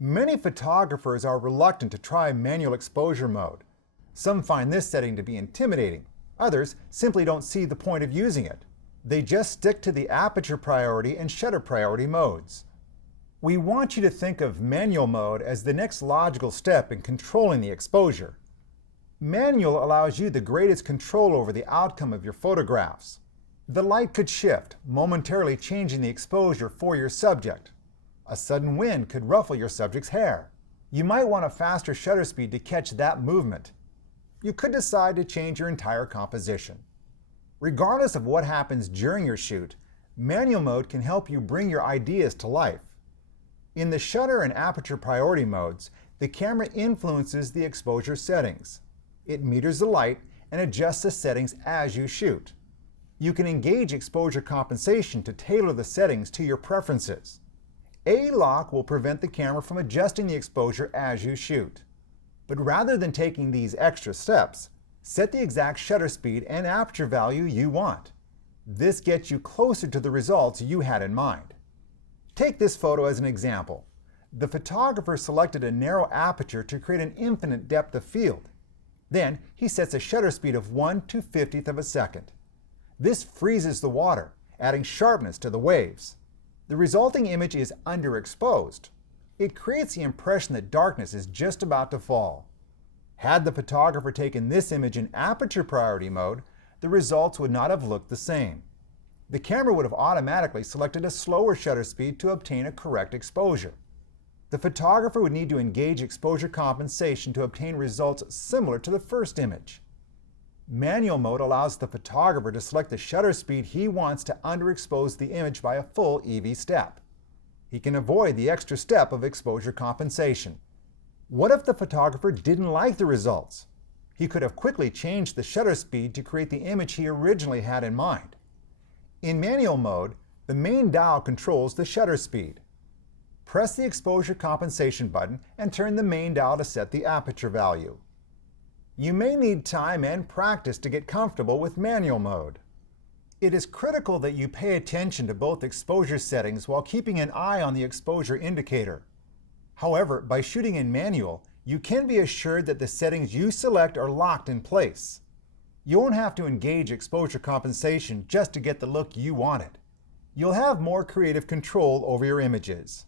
Many photographers are reluctant to try manual exposure mode. Some find this setting to be intimidating. Others simply don't see the point of using it. They just stick to the aperture priority and shutter priority modes. We want you to think of manual mode as the next logical step in controlling the exposure. Manual allows you the greatest control over the outcome of your photographs. The light could shift, momentarily changing the exposure for your subject. A sudden wind could ruffle your subject's hair. You might want a faster shutter speed to catch that movement. You could decide to change your entire composition. Regardless of what happens during your shoot, manual mode can help you bring your ideas to life. In the shutter and aperture priority modes, the camera influences the exposure settings. It meters the light and adjusts the settings as you shoot. You can engage exposure compensation to tailor the settings to your preferences. A-lock will prevent the camera from adjusting the exposure as you shoot. But rather than taking these extra steps, set the exact shutter speed and aperture value you want. This gets you closer to the results you had in mind. Take this photo as an example. The photographer selected a narrow aperture to create an infinite depth of field. Then he sets a shutter speed of 1/250th of a second. This freezes the water, adding sharpness to the waves. The resulting image is underexposed. It creates the impression that darkness is just about to fall. Had the photographer taken this image in aperture priority mode, the results would not have looked the same. The camera would have automatically selected a slower shutter speed to obtain a correct exposure. The photographer would need to engage exposure compensation to obtain results similar to the first image. Manual mode allows the photographer to select the shutter speed he wants to underexpose the image by a full EV step. He can avoid the extra step of exposure compensation. What if the photographer didn't like the results? He could have quickly changed the shutter speed to create the image he originally had in mind. In manual mode, the main dial controls the shutter speed. Press the exposure compensation button and turn the main dial to set the aperture value. You may need time and practice to get comfortable with manual mode. It is critical that you pay attention to both exposure settings while keeping an eye on the exposure indicator. However, by shooting in manual, you can be assured that the settings you select are locked in place. You won't have to engage exposure compensation just to get the look you wanted. You'll have more creative control over your images.